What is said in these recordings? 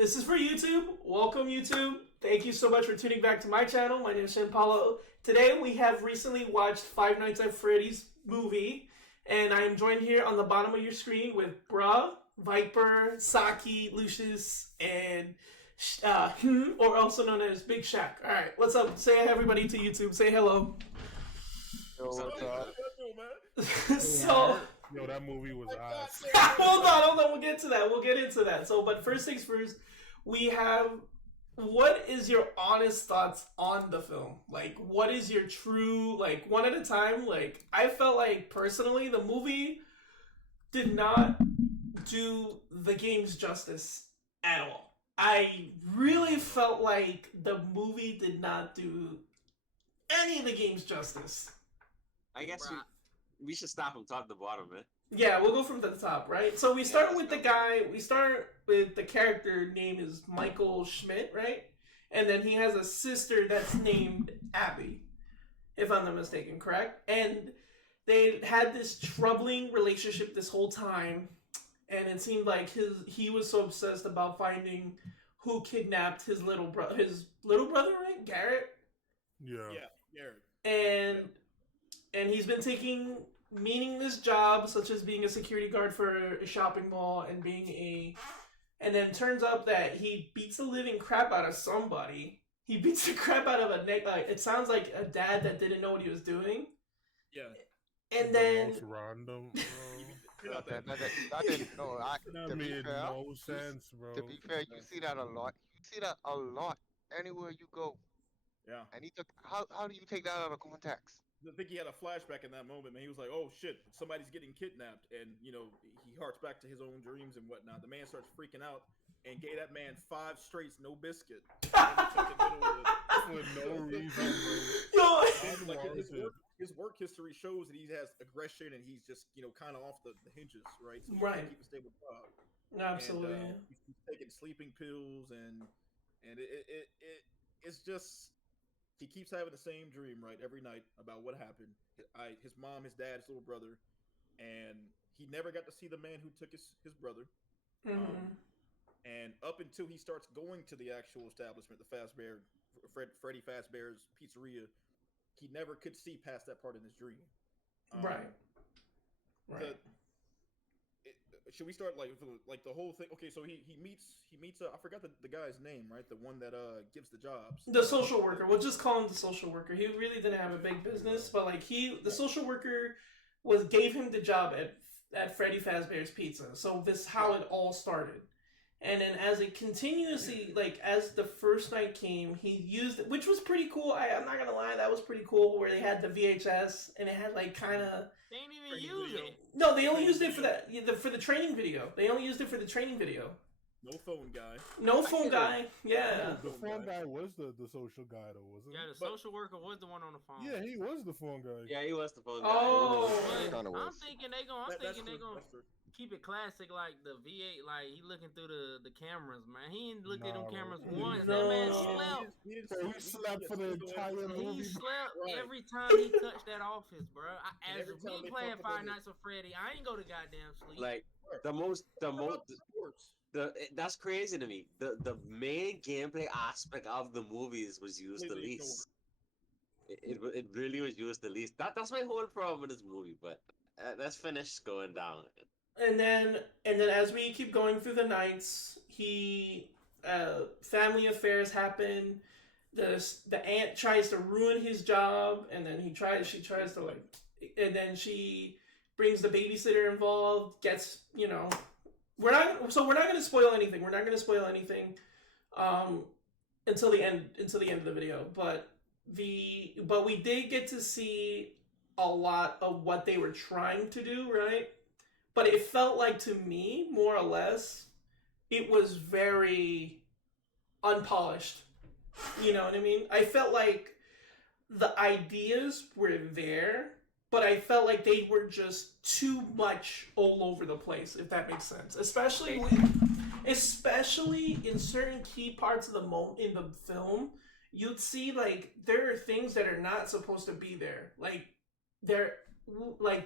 This is for YouTube. Welcome, YouTube. Thank you so much for tuning back to my channel. My name is Shin Paulo. Today we have recently watched Five Nights at Freddy's movie, and I am joined here on the bottom of your screen with Bruh, Viper, Saki, Lucius, and or also known as Big Shaq. All right, what's up? Say everybody to YouTube. Say hello. Yo, what's up? So, Yo, that movie was ass. hold on. We'll get to that. We'll get into that. So, but first things first, we have. What is your honest thoughts on the film? Like, what is your true, like, one at a time? Like, I felt like, personally, the movie did not do the games justice at all. I really felt like the movie did not do any of the games justice. I guess we should stop from top to bottom, man. Yeah, we'll go from the top, right? So we start with the guy, we start with the character name is Michael Schmidt, right? And then he has a sister that's named Abby, if I'm not mistaken, correct? And they had this troubling relationship this whole time, and it seemed like he was so obsessed about finding who kidnapped his little brother, right? Garrett? Yeah, Garrett. And he's been taking meaningless jobs such as being a security guard for a shopping mall and and then turns up that he beats the living crap out of somebody. He beats the crap out of it sounds like a dad that didn't know what he was doing. Yeah. And then Most random, bro. That didn't know. That made no sense, bro. To be fair, you see that a lot. You see that a lot anywhere you go. Yeah. And he took. How do you take that out of context? I think he had a flashback in that moment, man. He was like, "Oh shit, somebody's getting kidnapped," and he harks back to his own dreams and whatnot. The man starts freaking out and gave that man 5 straights, no biscuit. For no reason, bro. Like his work history shows that he has aggression and he's just kind of off the hinges, right? So he can't keep a stable job. Absolutely. And, he's taking sleeping pills and it's just. He keeps having the same dream, right, every night about what happened. His mom, his dad, his little brother, and he never got to see the man who took his brother. Mm-hmm. And up until he starts going to the actual establishment, the Freddy Fazbear's Pizzeria, he never could see past that part in his dream. Right. Should we start like the whole thing? Okay, so he meets I forgot the guy's name, right? The one that gives the jobs. The social worker. We'll just call him the social worker. He really didn't have a big business, but like the social worker gave him the job at Freddy Fazbear's Pizza. So this is how it all started. And then as it continuously, like as the first night came, he used it, which was pretty cool. I'm not gonna lie, that was pretty cool. Where they had the VHS and it had like kind of. They didn't even use it. No, they only used it for the training video. They only used it for the training video. No phone guy. No phone guy. Yeah. The phone guy was the social guy though, wasn't he? Yeah, the social worker was the one on the phone. Yeah, he was the phone guy. Yeah, he was the phone guy. Oh. I'm thinking they gonna keep it classic like the V8. Like he looking through the cameras, man. He ain't looked at them cameras once. That man slept. He slept for the entire movie. He slept every time he touched that office, bro. As we playing Five Nights at Freddy, I ain't go to goddamn sleep. Like that's crazy to me. The main gameplay aspect of the movies was used the least. It really was used the least. That's my whole problem with this movie. But let's finish going down. And then as we keep going through the nights, family affairs happen. The aunt tries to ruin his job, and then she tries to and then she brings the babysitter involved. Gets we're not going to spoil anything. We're not going to spoil anything until the end of the video. But we did get to see a lot of what they were trying to do, right? But it felt like, to me, more or less, it was very unpolished. You know what I mean? I felt like the ideas were there, but I felt like they were just too much all over the place, if that makes sense. Especially in certain key parts of in the film, you'd see like there are things that are not supposed to be there. Like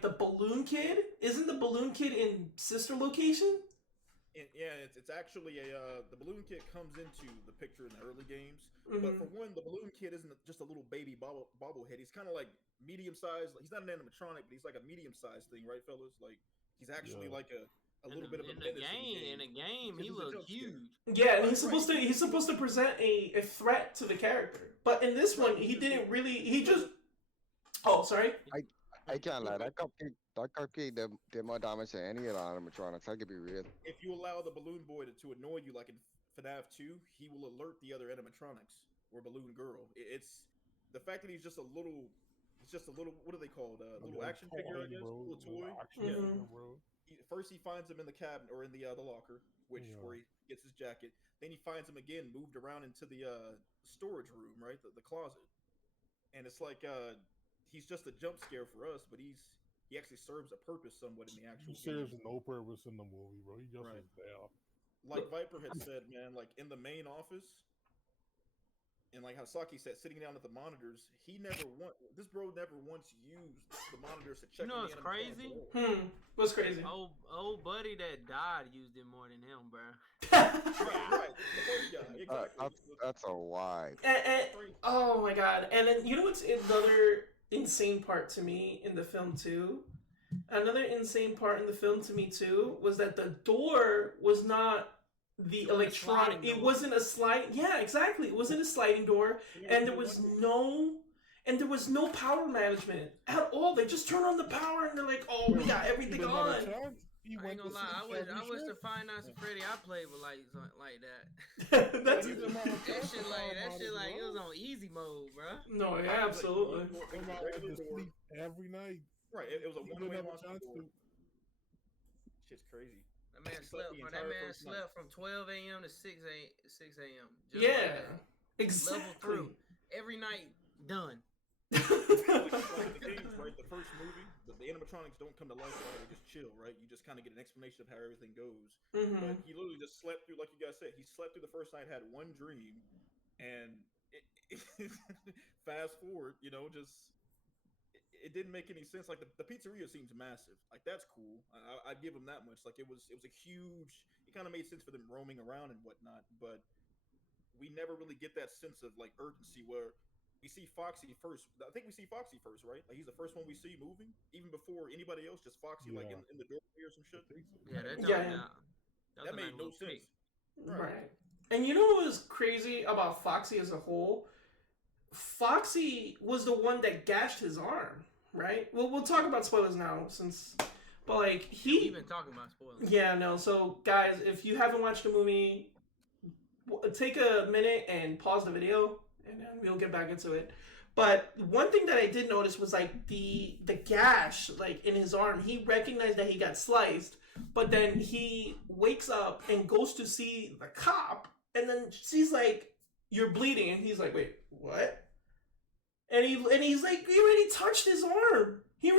the balloon kid. Isn't the balloon kid in sister location? it's actually the balloon kid comes into the picture in the early games. Mm-hmm. But for one, the balloon kid isn't just a little baby bobblehead. He's kind of like medium sized. He's not an animatronic, but he's like a medium sized thing, right, fellas? Like he's actually like a little bit of a in the menace game. In the game, he looked huge. Yeah, and he's supposed to present a threat to the character. But in this one, he didn't really. He just. Oh, sorry. I can't lie. That cupcake did more damage than any of the animatronics. I could be real. If you allow the balloon boy to annoy you, like in FNAF 2, he will alert the other animatronics or balloon girl. It's the fact that he's just a little. It's just a little. What are they called? A little action figure, I guess. A little toy. First, he finds him in the cabin or in the locker, where he gets his jacket. Then he finds him again, moved around into the storage room, right, the closet. And it's like he's just a jump scare for us, but he actually serves a purpose somewhat in the actual. He serves no purpose in the movie, bro. He just is there. Like Viper had said, man, like in the main office, and like how Saki said, sitting down at the monitors, this bro never once used the monitors to check. You know what's crazy? What's crazy? Old buddy that died used it more than him, bro. right. The first guy, exactly. That's a lie. Oh my god! And then you know what's another insane part to me in the film too? Another insane part in the film to me too was that the door was not the electronic. It wasn't a slide. Yeah, exactly. It wasn't a sliding door, and there was no power management at all. They just turn on the power and they're like, "Oh, we got everything on." I ain't gonna lie. I wish the Five Nights at Freddy I played with like that. That's that shit like it was on easy mode, bro. No, yeah, absolutely. Every night. Right, it was a one-way Shit's crazy. That man slept from 12 a.m. to 6 a.m. Yeah, exactly. Level through every night, done. Like the games, right? The first movie, the animatronics don't come to life at all. They just chill, right? You just kind of get an explanation of how everything goes. But he literally just slept through, like you guys said, he slept through the first night, had one dream, and fast forward, it didn't make any sense. Like the pizzeria seems massive. Like that's cool. I'd give them that much. Like it was a huge. It kind of made sense for them roaming around and whatnot. But we never really get that sense of like urgency where we see Foxy first. I think we see Foxy first, right? Like he's the first one we see moving, even before anybody else. Just Foxy, like in the doorway or some shit. That made no sense. Right. And you know what was crazy about Foxy as a whole? Foxy was the one that gashed his arm, right? Well, we'll talk about spoilers now, but like we've been talking about spoilers. Yeah, no. So guys, if you haven't watched the movie, take a minute and pause the video, and then we'll get back into it. But one thing that I did notice was like the gash, like in his arm. He recognized that he got sliced, but then he wakes up and goes to see the cop, and then she's like, "You're bleeding," and he's like, "Wait, what?" And he's like, he already touched his arm. I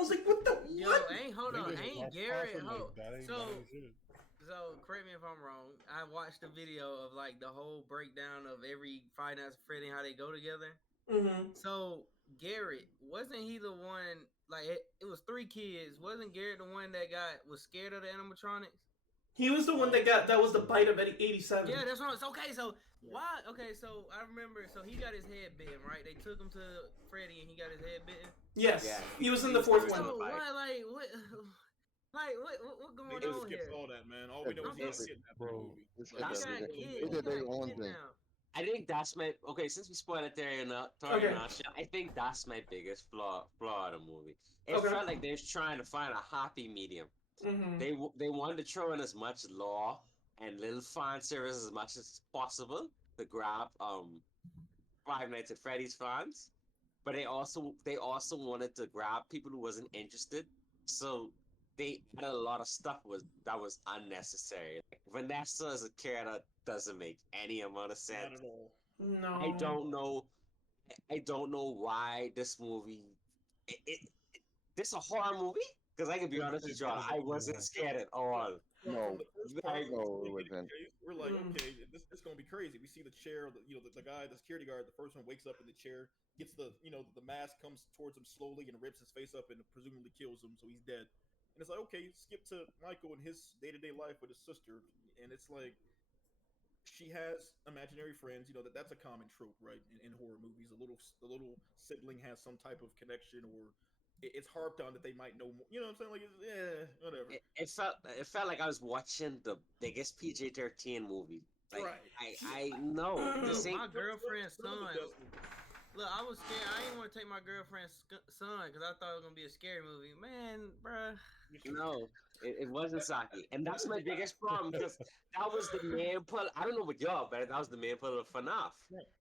was like, what the Yo, what? Hold on, ain't Garrett So correct me if I'm wrong. I watched the video of like the whole breakdown of every Five Nights at Freddy and how they go together. Mm-hmm. So Garrett, wasn't he the one? Like it was 3 kids. Wasn't Garrett the one that was scared of the animatronics? He was the one that was the bite of 87. Yeah, that's what. Okay, so why? Okay, so I remember. So he got his head bitten, right? They took him to Freddy, and he got his head bitten. Yes, he was in the 4th one. So why, what going on here? All that, man. All we know is he's getting that movie. They did their own thing. I think that's my Since we spoiled it there, I think that's my biggest flaw of the movie. It felt like they was trying to find a happy medium. Mm-hmm. They wanted to throw in as much lore and little fan service as much as possible to grab Five Nights at Freddy's fans, but they also wanted to grab people who wasn't interested. So they had a lot of stuff that was unnecessary. Like Vanessa as a character doesn't make any amount of sense. Not at all. No. I don't know why this movie. This a horror movie? Because I can be honest with you, I wasn't scared at all. No, I know it wasn't. We're like, okay, this is gonna be crazy. We see the chair, the guy, the security guard, the first one wakes up in the chair, gets the mask, comes towards him slowly and rips his face up and presumably kills him, so he's dead. And it's like, okay, skip to Michael and his day-to-day life with his sister, and it's like she has imaginary friends. You know that's a common trope, right? In horror movies, the little sibling has some type of connection, or it's harped on that they might know more. You know what I'm saying? Like, whatever. It felt like I was watching the biggest PG-13 movie. Like Right. I know this ain't My girlfriend's Some of the son. best movies. Look, I was scared. I didn't want to take my girlfriend's son because I thought it was gonna be a scary movie. Man, bruh. no. It wasn't Saki, and that's my biggest problem because that was the main pull. I don't know what y'all, but that was the main pull of FNAF.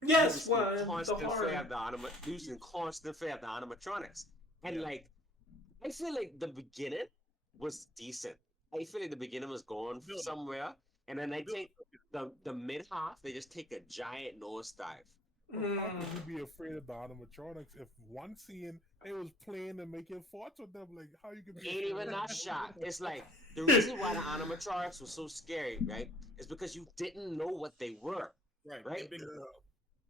Yes, Using well, the constant fear horror. of using constant fear of the animatronics, and Yeah. like I feel like the beginning was decent. I feel like the beginning was going Build up. somewhere, and then I Build think the mid half they just take a giant nosedive. But how could you be afraid of the animatronics if one scene they was playing and making thoughts with them? Like how you could be Ain't afraid even of that them? shot. It's like the reason why the animatronics were so scary, right? Is because you didn't know what they were, Right. right? And big,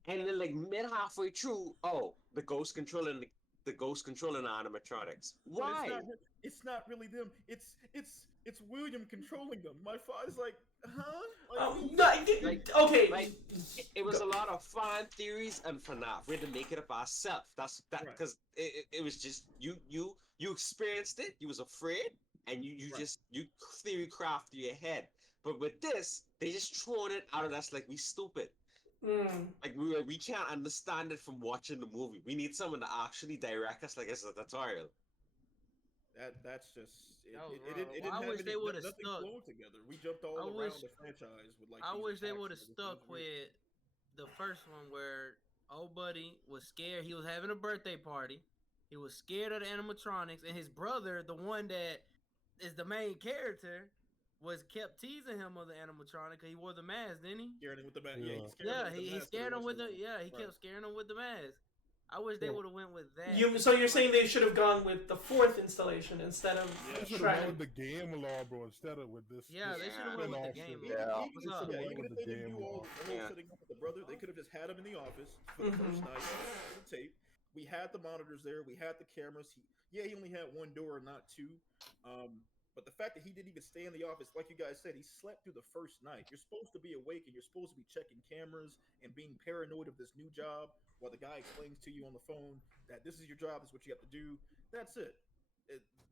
And then like mid halfway through, oh, the ghost controlling the ghost controlling the animatronics. but Why? it's not really them. It's William controlling them. My father's like, huh? Like, No, okay. Like it was a lot of fan theories and FNAF. We had to make it up ourselves. That's that Right. because it was just you experienced it. You was afraid, and you Right. just you theory craft through your head. But with this, they just throwing it out of us like we stupid. Like we can't understand it from watching the movie. We need someone to actually direct us like it's a tutorial. that's just it. That was It rough. didn't I have wish they any, would've nothing stuck. flowed together. We jumped all I around wish- the franchise with like. I these wish they attacks would have and everything. stuck with the first one where old buddy was scared. He was having a birthday party. He was scared of the animatronics, and his brother, the one that is the main character, was kept teasing him of the animatronic because he wore the mask, didn't he? Scaring him with the mask. Yeah. Yeah, He scared him with the he Right. kept scaring him with the mask. I wish they Yeah. would have went with that. So you're saying they should have gone with the fourth installation instead of Yeah. They should have trying. went with the game law, bro, instead of with this. Yeah, they this should have went with the spin-off game. shit. Yeah. What's Even, up? Should've went even with if the they didn't game do all law. the whole Yeah. setting up with the brother, they could have just had him in the office for the first night. The tape. We had the monitors there. We had the cameras. He only had one door, not two. But the fact that he didn't even stay in the office, like you guys said, he slept through the first night. You're supposed to be awake and you're supposed to be checking cameras and being paranoid of this new job while the guy explains to you on the phone that this is your job, this is what you have to do. That's it.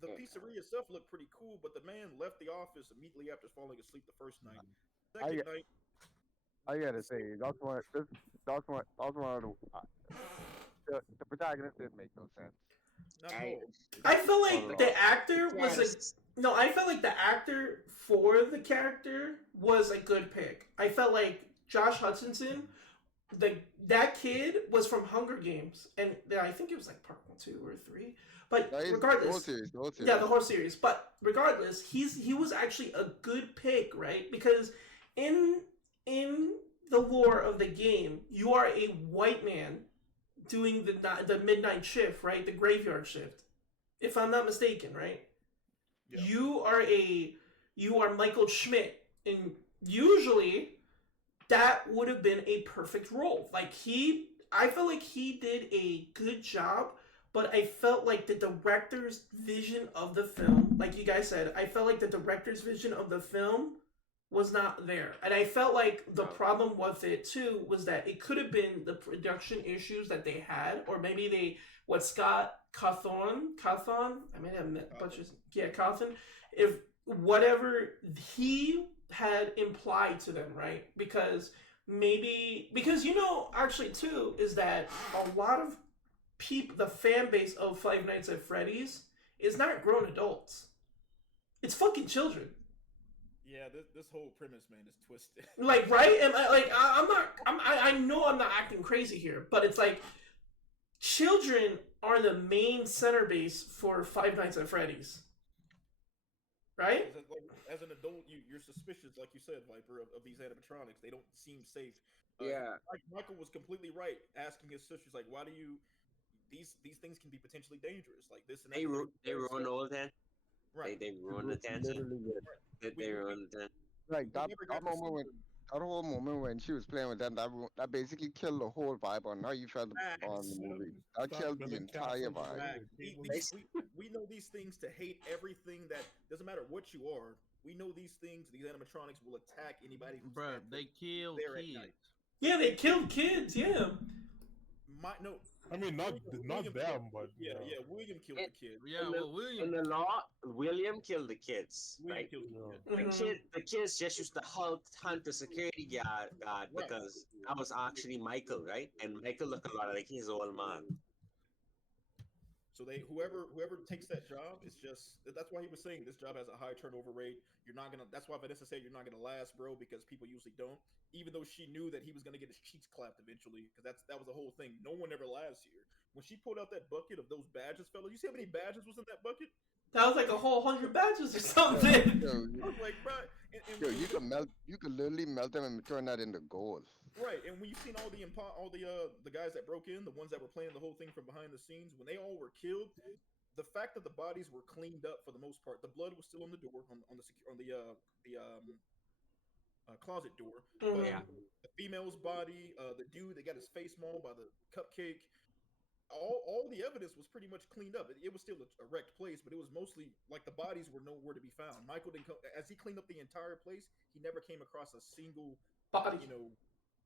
The pizzeria itself looked pretty cool, but the man left the office immediately after falling asleep the first night. Second night, I gotta say, that's one of the protagonist didn't make no sense. not I- whole. I felt Oh, like the actor was Yes. no. I felt like the actor for the character was a good pick. I felt like Josh Hutcherson, that kid was from Hunger Games, and I think it was like part 1, 2, or 3. But No, he's- regardless, the whole series. yeah, the whole series. But regardless, he was actually a good pick, right? Because in the lore of the game, you are a white man doing the midnight shift, right? The graveyard shift, if I'm not mistaken, right? Yeah. You are Michael Schmidt, and usually that would have been a perfect role. Like I felt like he did a good job, but I felt like the director's vision of the film, like you guys said, I felt like the director's vision of the film was not there. And I felt like the problem with it too was that it could have been the production issues that they had, or maybe Scott Cawthon, I may have met bunches, Cawthon, if whatever he had implied to them, right? Because actually too, is that a lot of people, the fan base of Five Nights at Freddy's is not grown adults. It's fucking children. Yeah, this whole premise, man, is twisted. Like, right? And I know I'm not acting crazy here, but it's like children are the main center base for Five Nights at Freddy's. Right? As an adult, you're suspicious, like you said, Viper, of these animatronics. They don't seem safe. Yeah. Like Michael was completely right, asking his sisters, like, why do you? These things can be potentially dangerous, like this and that. They ruined all of that. Right. They ruined the tension. Literally, yeah. They ruined the tension. Like We that, never got that to see moment when them. that whole moment when she was playing with them, that basically killed the whole vibe on how you felt on the Facts. movie. That Start killed the building entire castles vibe. around Fact. it, cables. We know these things to hate everything that doesn't matter what you are. We know these things. These animatronics will attack anybody who's Bro, at they kill there at kids. night. Yeah, they killed kids. Yeah. No, I mean, not William them, killed- but yeah, William killed It- the kid. Yeah, In the, well, William. in the law, William killed the kids, William right? killed the Yeah. kid. Mhm. The kids just used to hunt the security guard Right. because that was actually Michael, right? And Michael looked a lot like his old man. So whoever takes that job, it's just that's why he was saying this job has a high turnover rate. You're not gonna. That's why Vanessa said you're not gonna last, bro, because people usually don't. Even though she knew that he was gonna get his cheeks clapped eventually, because that was the whole thing. No one ever lasts here. When she pulled out that bucket of those badges, fellas, you see how many badges was in that bucket? That was like a whole 100 badges or something. Yo, I was like, bro, yo, you could literally melt them and turn that into gold. right. And when you've seen all the guys that broke in, the ones that were playing the whole thing from behind the scenes, when they all were killed, the fact that the bodies were cleaned up for the most part, the blood was still on the door on the closet door. Mhm. Yeah. The female's body, the dude that got his face mauled by the cupcake. All the evidence was pretty much cleaned up. It was still a wrecked place, but it was mostly like the bodies were nowhere to be found. Michael didn't as he cleaned up the entire place. He never came across a single, Body.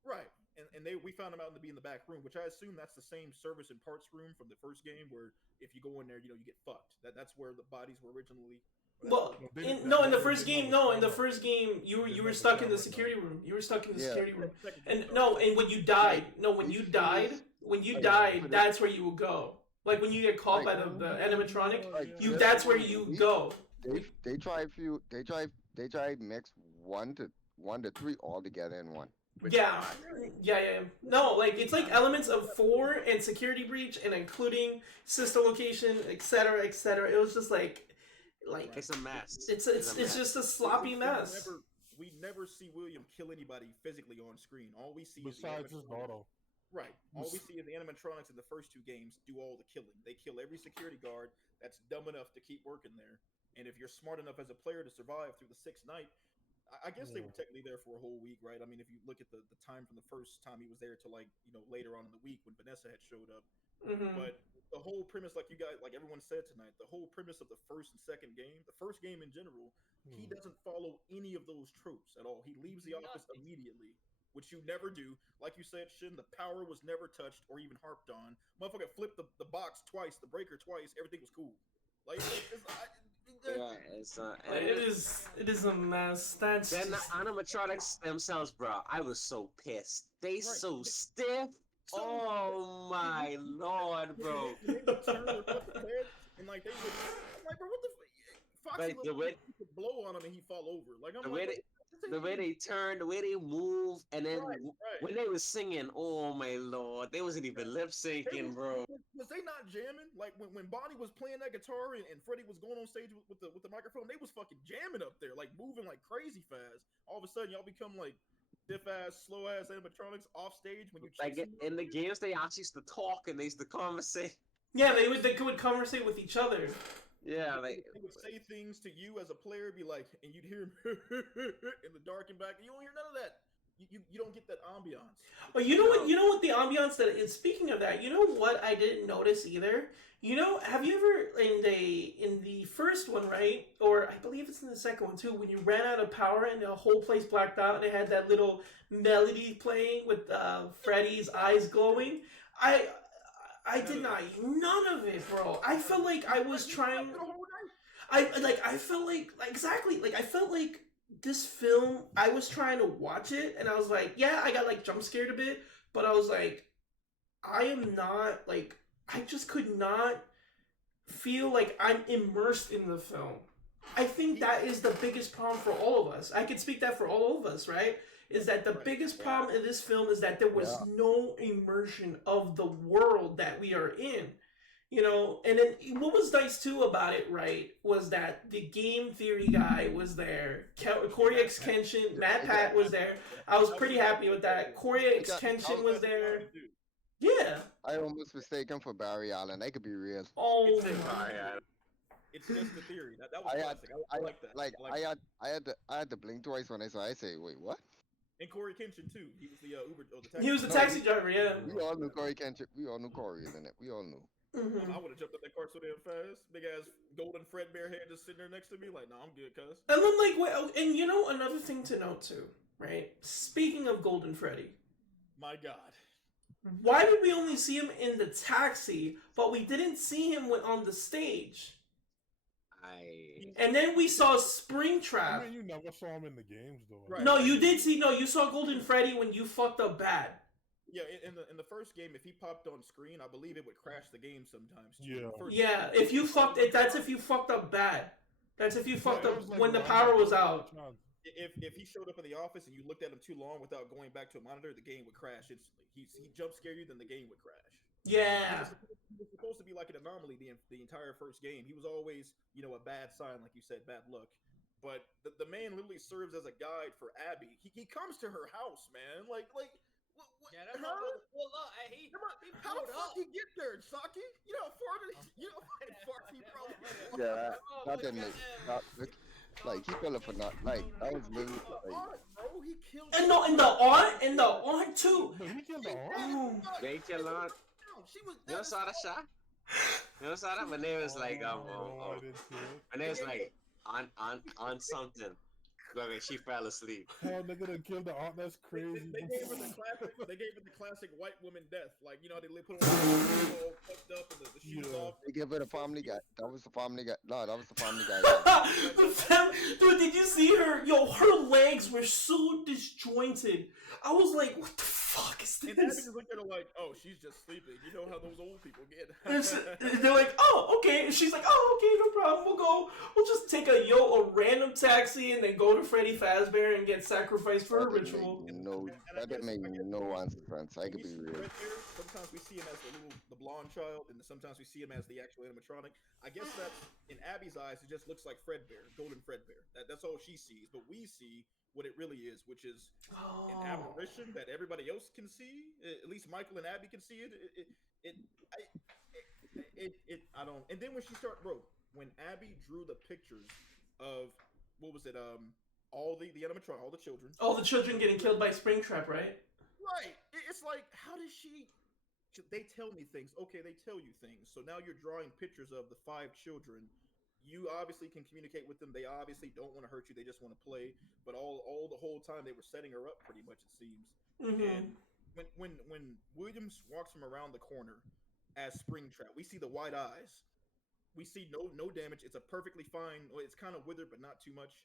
right. And we found him out in the back room, which I assume that's the same service and parts room from the first game, where if you go in there, you get fucked. That's where the bodies were originally. Well, in the first game, you were stuck in the security room. You were stuck in the security room. And when you died, that's where you would go. Like when you get caught by the animatronic, that's where you go. They try mix one to three all together in one. Yeah. No, like it's like elements of 4 and security breach and including sister location, etc., etc. It was just like It's a mess. it's just a sloppy mess. We never see William kill anybody physically on screen. All we see Besides is his daughter. right. All we see is the animatronics in the first 2 games do all the killing. They kill every security guard that's dumb enough to keep working there. And if you're smart enough as a player to survive through the 6th night, I guess they were technically there for a whole week, right? I mean, if you look at the time from the first time he was there to later on in the week when Vanessa had showed up. Mm-hmm. But the whole premise, like everyone said tonight, the whole premise of the first and second game, the first game in general, he doesn't follow any of those tropes at all. He leaves the office immediately, which you never do. Like you said, Shin, the power was never touched or even harped on. Motherfucker flipped the box twice, the breaker twice, everything was cool. Like, it is a mess. That's then the animatronics themselves, bro. I was so pissed. They so stiff. Oh my lord, bro. And like they would, I'm like, bro, what the Foxy Like, the way- could blow on him and he fall over. Like I'm The like, way the way they turn, the way they move, and then Right. when they was singing, oh my lord, they wasn't even lip syncing, bro. Was they not jamming? Like when Bonnie was playing that guitar and Freddy was going on stage with the microphone, they was fucking jamming up there, like moving like crazy fast. All of a sudden, y'all become like stiff ass, slow ass animatronics off stage when you Like in the games, they actually used to talk and they used to conversate. Yeah, they would conversate with each other. Yeah, they would say things to you as a player, be like, and you'd hear him in the dark and back. You don't hear none of that. You don't get that ambiance. Oh, you know what the ambiance that is. Speaking of that, you know what I didn't notice either. You know, have you ever in the first one, right? Or I believe it's in the second one too, when you ran out of power and the whole place blacked out and it had that little melody playing with Freddy's eyes glowing. I did not none of it, bro. I felt like I was trying. I felt like exactly like I felt like this film. I was trying to watch it, and I was like, yeah, I got like jump scared a bit, but I was like, I am not like I just could not feel like I'm immersed in the film. I think that is the biggest problem for all of us. I can speak that for all of us, right? Is that the biggest problem in this film is that there was no immersion of the world that we are in. You know, and then what was nice too about it, right, was that the game theory guy was there. Corey X Kenshin, Matt Pat was there. I was pretty happy with that. Corey X Kenshin was there. Yeah. I almost mistaken for Barry Allen. That could be real. Oh, it's just the theory. That was classic. I like that. I had to blink twice when I saw. I say, wait, what? And Corey Kenshin too. He was the Uber or the taxi. He was the No, taxi driver, yeah. We all knew Corey Kenshin. We all knew Corey, isn't it? We all knew. Mhm. I would have jumped up that car so damn fast. Big ass golden Fredbear head just sitting there next to me. Like, no, I'm good, cuz. And then, like, well, and you know, another thing to note too, right? Speaking of Golden Freddy, My God. why did we only see him in the taxi, but we didn't see him on the stage? And then we saw Springtrap. I mean, you never saw him in the games though. Right. No, you did see. No, you saw Golden Freddy when you fucked up bad. Yeah, in the first game, if he popped on screen, I believe it would crash the game sometimes. Too. Yeah. First- Yeah, if you fucked it, that's if you fucked up bad. That's if you fucked Yeah, it up was like when the one power of was the out. times. If he showed up in the office and you looked at him too long without going back to a monitor, the game would crash instantly. He jump scare you, then the game would crash. Yeah. He was supposed to be like an anomaly the entire first game. He was always, a bad sign, like you said, bad luck. But the man literally serves as a guide for Abby. He comes to her house, man. Like what? Yeah, that huh? motherfucker pull up. Hey, he How the pulled fuck up. he get there, Saki? You know how far he probably. Yeah, that didn't make. Like he fell for not. Like that was literally. Like, Bro, he killed. And no, and the aunt too. No, he killed the aunt. Oh. They kill on. She was. You ever saw that shot? You ever saw that? When they was like, Oh, I didn't see it. when they was like on something. Like she fell asleep. Hell, nigga done killed the aunt. That's crazy. They gave her the classic. They gave her the classic white woman death. Like they put her all fucked up and the shoes Yeah. off. they give it a Family Guy. That was the Family Guy. No, that was the Family Guy. Dude, did you see her? Yo, her legs were so disjointed. I was like, what the fuck is And Abby this? just looked at her like, oh, she's just sleeping. You know how those old people get. And they're like, oh, okay. And she's like, oh, okay, no problem. We'll just take a random taxi and then go to Freddy Fazbear and get sacrificed for a That didn't ritual. make no. That didn't make no sense. I could be real. Sometimes we see him as the blonde child, and sometimes we see him as the actual animatronic. I guess that's in Abby's eyes. It just looks like Fredbear, Golden Fredbear. That's all she sees. But we see what it really is, which is an Oh. apparition that everybody else can see. At least Michael and Abby can see it. I don't. And then when when Abby drew the pictures of what was it? All the animatronic, all the children. All the children getting killed by Springtrap, right? Right. It's like, how does she? They tell me things. Okay, they tell you things. So now you're drawing pictures of the 5 children. You obviously can communicate with them. They obviously don't want to hurt you. They just want to play. But all the whole time they were setting her up, pretty much it seems. And when Williams walks from around the corner as Springtrap, we see the white eyes. We see no damage. It's a perfectly fine. Well, it's kind of withered, but not too much.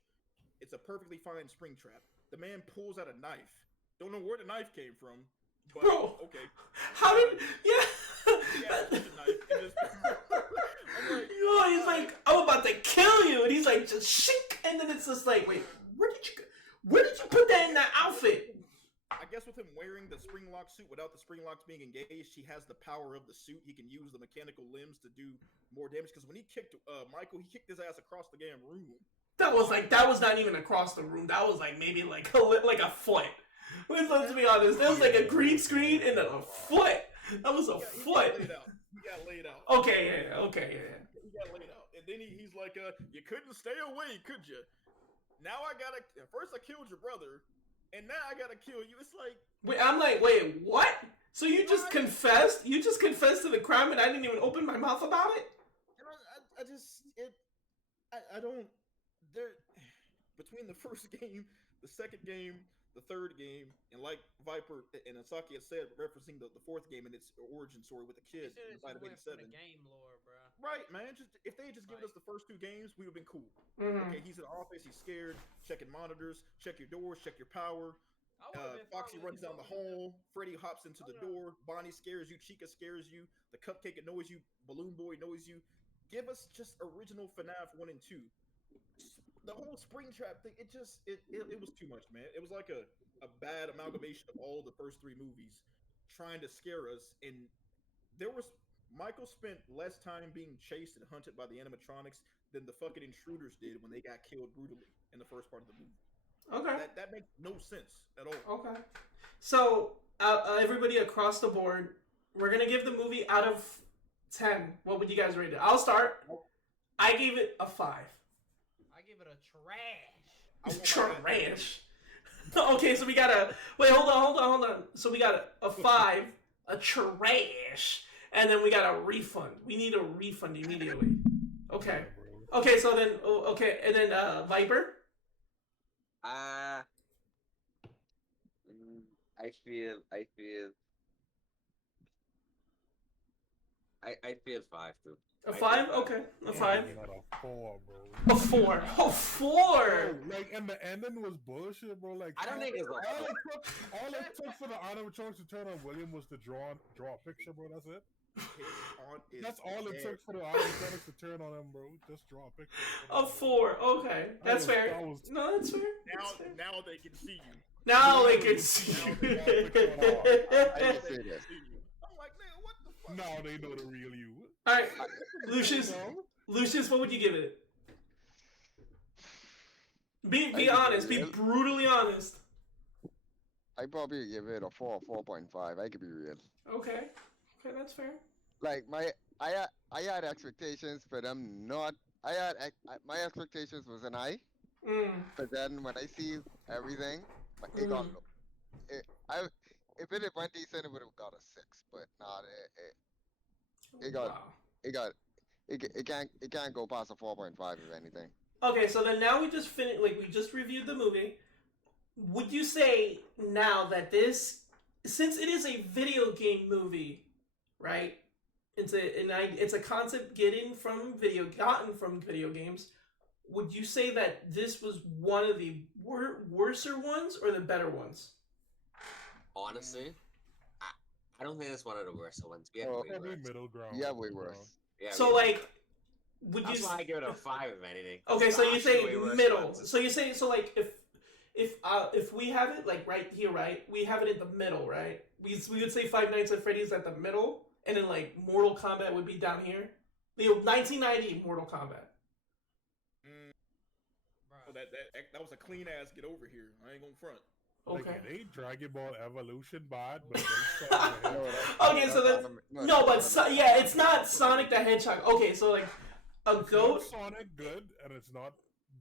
It's a perfectly fine Springtrap. The man pulls out a knife. Don't know where the knife came from. But, Bro, okay. how did? Yeah. Yeah, it's a knife. I'm like, Yo, he's like, I'm about to kill you, and he's like, just shink, and then it's just like, wait, where did you put that in that outfit? I guess with him wearing the spring lock suit without the spring locks being engaged, he has the power of the suit. He can use the mechanical limbs to do more damage. Because when he kicked Michael, he kicked his ass across the damn room. That was not even across the room. That was like maybe like a foot. Let's be honest. That was like a green screen and a foot. That was a foot. He got laid out. Okay, yeah. He got laid out. And then he's like, you couldn't stay away, could you? Now first I killed your brother, and now I gotta kill you. It's like... Wait, what? So you just confessed? You just confessed to the crime and I didn't even open my mouth about it? I don't... Between the first game, the second game, the third game, and like Viper and Asaki had said, referencing the fourth game and its origin story with the kids in Fight of 87. Game lore, bro. Right, man. If they had just given us the first 2 games, we would have been cool. Mm-hmm. Okay, he's in the office, he's scared, checking monitors, check your doors, check your power. Foxy runs down the hall, Freddy hops into the door, Bonnie scares you, Chica scares you, the Cupcake annoys you, Balloon Boy annoys you. Give us just original FNAF 1 and 2. The whole Springtrap thing, it was too much, man. It was like a bad amalgamation of all the first 3 movies trying to scare us. And Michael spent less time being chased and hunted by the animatronics than the fucking intruders did when they got killed brutally in the first part of the movie. Okay. That makes no sense at all. Okay. So, everybody across the board, we're going to give the movie out of 10. What would you guys rate it? I'll start. I gave it a 5. I give it a trash. Trash. Okay, so we got a wait. Hold on. So we got a 5, a trash, and then we got a refund. We need a refund immediately. Okay. Okay, so then okay, and then Viper. I feel five too. A 5? Okay, a 5. Not a 4, bro. A 4. A 4. Bro, like, and the ending was bullshit, bro. Like, I don't think it's like all it took for the animatronics to turn on William was to draw a picture, bro. That's it. That's all it took for the animatronics to turn on him, bro. Just draw a picture. A 4. Okay, that's fair. No, that's fair. Now they can see you. Now they can see. I didn't say this. I'm like, nigga, what the fuck? Now they know the real you. All right, Lucius. Lucius, what would you give it? Be honest. Be brutally honest. I probably give it a 4 or 4.5. I could be real. Okay, that's fair. Like I had expectations for them not. My expectations was an I, but then when I see everything, it got. If it had went decent, it would have got a 6. But not it can't go past a 4.5 if anything. Okay, so then now we just reviewed the movie. Would you say now that since it is a video game movie, right? It's a concept gotten from video games. Would you say that this was one of the worser ones or the better ones? Honestly, I don't think it's one of the worst ones. We have Probably middle ground. Yeah, way worse. Yeah, so like, would that's you? why I give it a 5 if anything. Okay, so you say Way worse middle. ones. So you say like if we have it like right here, right? We have it in the middle, right? We would say Five Nights at Freddy's at the middle, and then like Mortal Kombat would be down here. The 1990 Mortal Kombat. Oh, that was a clean ass get over here. I ain't gonna front. Like, Okay. it ain't Dragon Ball Evolution bad, but Okay, so that's yeah, it's not Sonic the Hedgehog. Okay, so like a goat. Sonic good, and it's not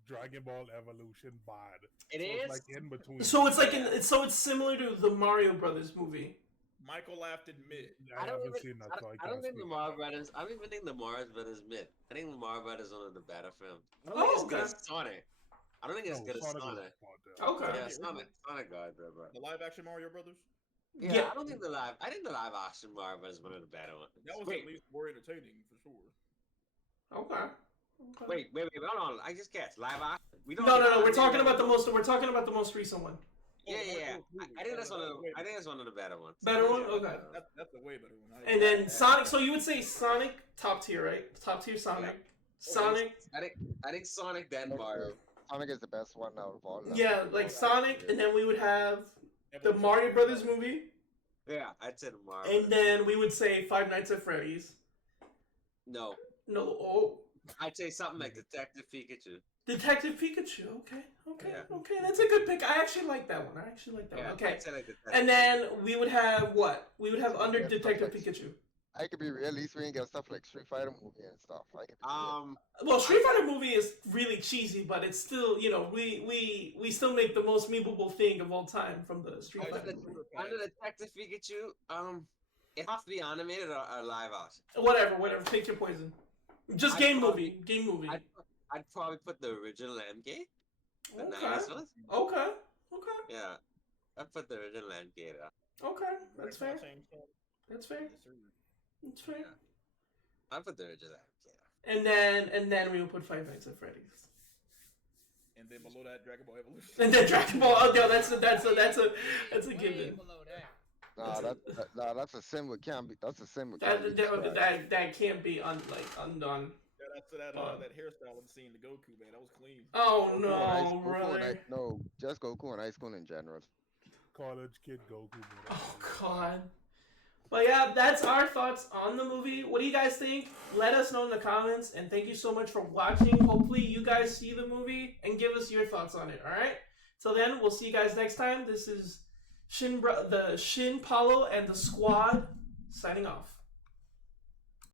Dragon Ball Evolution bad. It So is? it's like in between. So it's like it's similar to the Mario Brothers movie. Michael laughed in mid. I haven't seen that, so I I can't don't think the speak. Mario Brothers. I don't even think the Mario Brothers mid. I think the Mario Brothers is one of the better films. I don't Oh, think it's good okay. as Sonic. I don't think it's good as Sonic was Sonic. fun, though. Okay. Yeah, Sonic God, bro. The live action Mario Brothers. Yeah, Yeah. I don't think the live. I think the live action Mario Brothers is one of the better ones. That was Wait, at least more entertaining for sure. Okay. wait, hold on. I just guessed live action. We don't. No. We're talking about the most recent one. Yeah. I think that's one of the. I think that's one of the better ones. Better one. Okay. That's a way better one. And then Sonic. So you would say Sonic top tier, right? Top tier Sonic. Sonic. I think Sonic then Mario. Sonic is the best one out of all. Yeah, like Sonic, and then we would have the Mario Brothers movie, Yeah, I'd say the Mario. and then we would say Five Nights at Freddy's. No, No, I'd say something like Detective Pikachu. Detective Pikachu. Okay, Yeah. okay, that's a good pick. I actually like that one. Yeah, Okay, I'd say like Detective and then we would have what? We would have under Detective Pikachu. I could be real. At least we ain't get stuff like Street Fighter movie and stuff. I could be real. Well, Street Fighter movie is really cheesy, but it's still, we still make the most memeable thing of all time from the Street Fighter movie. Under Detective Pikachu, it has to be animated or live action. Whatever. Take your poison. Just game movie. I'd probably put the original MK. The Okay. 90s ones. Okay. Yeah, I'd put the original MK there. Okay. That's fair. That's fair. Yeah. I'd put the original MK And then we will put Five Nights at Freddy's. And then below that, Dragon Ball Evolution. And then Dragon Ball. Oh, no, that's a Way given. below that. That's a sin. What can't be. That's a sin. What That can't be described. that can't be undone. Yeah, that's that hairstyle I'm seeing the Goku man. That was clean. Oh Goku and no, Ice- brother. No, just Goku and High School in general. College kid Goku. Man. Oh god. But yeah, that's our thoughts on the movie. What do you guys think? Let us know in the comments, and thank you so much for watching. Hopefully you guys see the movie and give us your thoughts on it, alright? Till then, we'll see you guys next time. This is the Shin Paulo and the squad signing off.